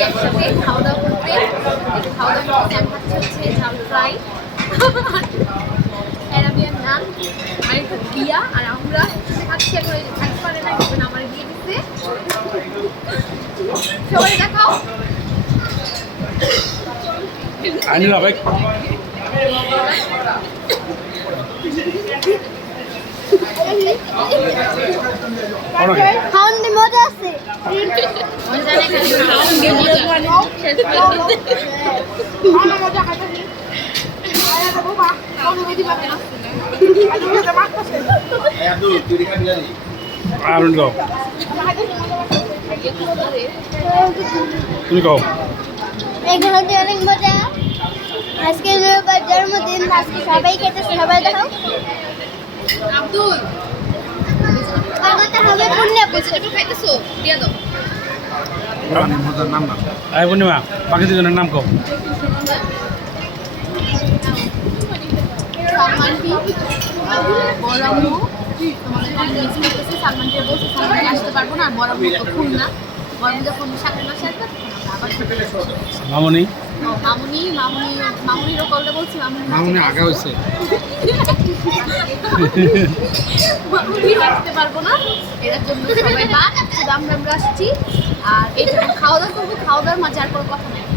একসাথে খাওয়া দাওয়া করতে খাওয়া দাওয়া করতে আমি খাচ্ছি হচ্ছে ঝাল ফ্রাই অ্যারাবিয়ান নান আর একটু বিয়া আর আমরা খাচ্ছি এখন খাইতে পারে না এখন আমার দিয়ে দিচ্ছে সবাই দেখাও আনিল ভাই খাওয়ান দিয়ে মজা আছে আনন্দ তুমি কও এখানে দিয়ে অনেক মজা আজকে রবিবার জন্মদিন আজকে সবাই খেতেছে সবাই দেখাও আব্দুল কলকাতা হবে পুণ্য ভেজিটেবল খাইতেছো দিয়ে দাও এই পূর্ণিমা বাকি দুজনের নাম কও সালমানটি বড়াম্মু তোমাদের নাম মিস করতেছি সালমানকে বলছি সালমান আসতে পারবো না বড়াম্মু তো ফুল না বড়াম্মু যখন সামনে মাসে আসবে আবার মামনি মামুনিরও কলটা বলছি মামনি আগা হয়েছে মামুনি আসতে পারবো না এটার জন্য সবাই বাদ শুধু আমরা আসছি আর এটা খাওয়া দাওয়া করবো খাওয়া দাওয়ার মাঝে আর কোনো কথা নাই